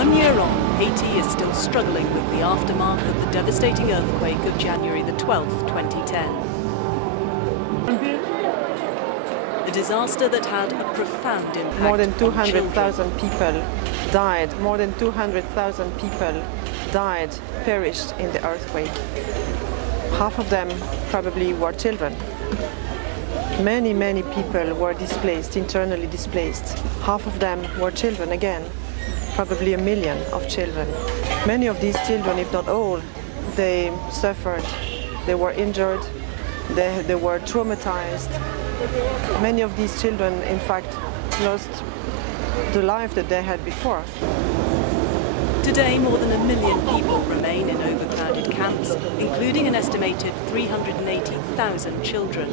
1 year on, Haiti is still struggling with the aftermath of the devastating earthquake of January the 12th, 2010. A disaster that had a profound impact. More than 200,000 people died. More than 200,000 people died, perished in the earthquake. Half of them probably were children. Many, many people were displaced, internally displaced. Half of them were children again, probably 1 million of children. Many of these children, if not all, they suffered, they were injured, they were traumatized. Many of these children, in fact, lost the life that they had before. Today, more than 1 million people remain in overcrowded camps, including an estimated 380,000 children.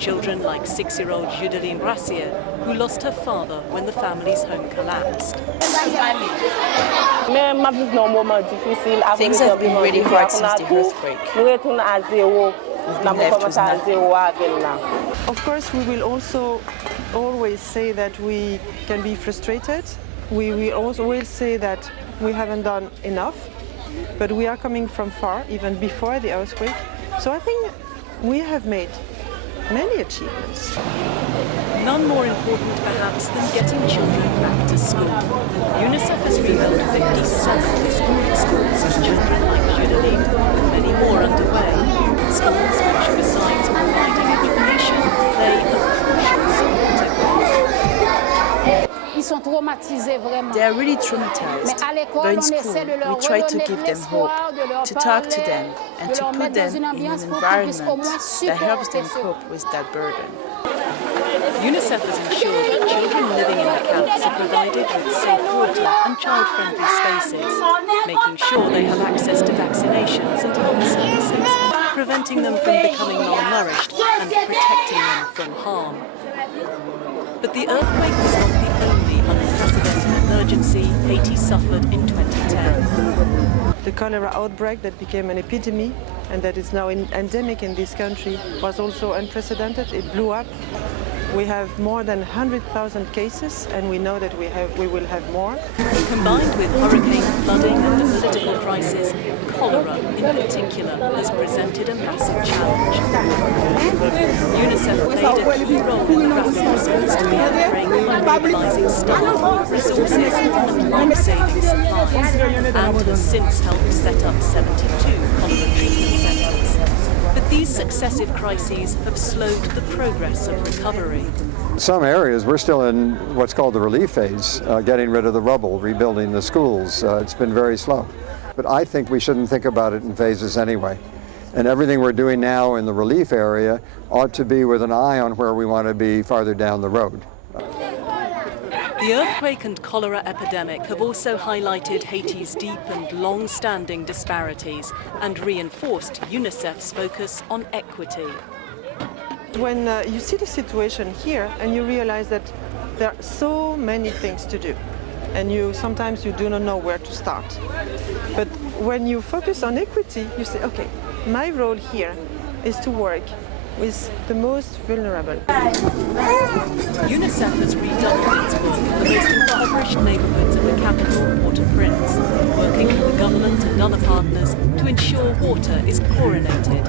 Children like 6-year-old Judeline Brassier, who lost her father when the family's home collapsed. Things have been really hard since the earthquake. We've been left with nothing. Of course, we will also always say that we can be frustrated. We will always say that we haven't done enough, but we are coming from far, even before the earthquake. So I think we have made many achievements. None more important, perhaps, than getting children back to school. UNICEF has rebuilt 57 historic schools with children like Judeline and many more underway. Schools which, besides providing education, play a crucial supportive role. They are really traumatized, but in school we try to give them hope, to talk to them, and to put them in an environment that helps them cope with that burden. UNICEF has ensured that children living in the camps are provided with safe water and child-friendly spaces, making sure they have access to vaccinations and health services, preventing them from becoming malnourished and protecting them from harm. But the earthquake was not the only unprecedented emergency Haiti suffered in 2010. The cholera outbreak that became an epidemic and that is now endemic in this country was also unprecedented. It blew up. We have more than 100,000 cases, and we know that we will have more. Combined with hurricane flooding and the political crisis, cholera in particular has presented a massive challenge. UNICEF played a key role in the rapid response to the outbreak by mobilizing staff, resources and life-saving supplies, and has since helped set up 72 cholera treatment centres. But these successive crises have slowed the progress of recovery. In some areas, we're still in what's called the relief phase, getting rid of the rubble, rebuilding the schools. It's been very slow. But I think we shouldn't think about it in phases anyway. And everything we're doing now in the relief area ought to be with an eye on where we want to be farther down the road. The earthquake and cholera epidemic have also highlighted Haiti's deep and long-standing disparities and reinforced UNICEF's focus on equity. When you see the situation here and you realize that there are so many things to do, and sometimes you do not know where to start. But when you focus on equity, you say, okay, my role here is to work with the most vulnerable. UNICEF has redoubled its work in the most impoverished neighbourhoods of the capital, Port-au-Prince, working with the government and other partners to ensure water is chlorinated,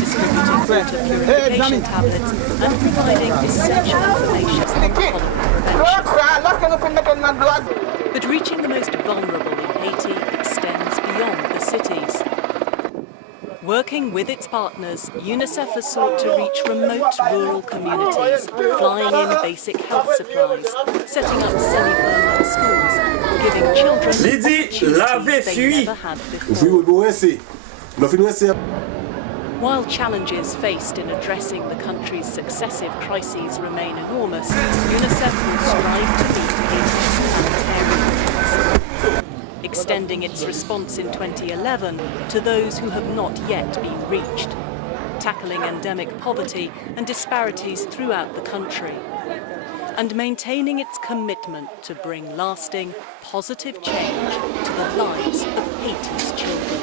distributing water purification tablets and providing essential information on cholera prevention. But reaching the most vulnerable in Haiti extends beyond the cities. Working with its partners, UNICEF has sought to reach remote rural communities, flying in basic health supplies, setting up semi-permanent schools, giving children opportunities they never had before. While challenges faced in addressing the country's successive crises remain enormous, UNICEF will strive to meet Haiti's humanitarian needs, extending its response in 2011 to those who have not yet been reached, tackling endemic poverty and disparities throughout the country, and maintaining its commitment to bring lasting, positive change to the lives of Haiti's children.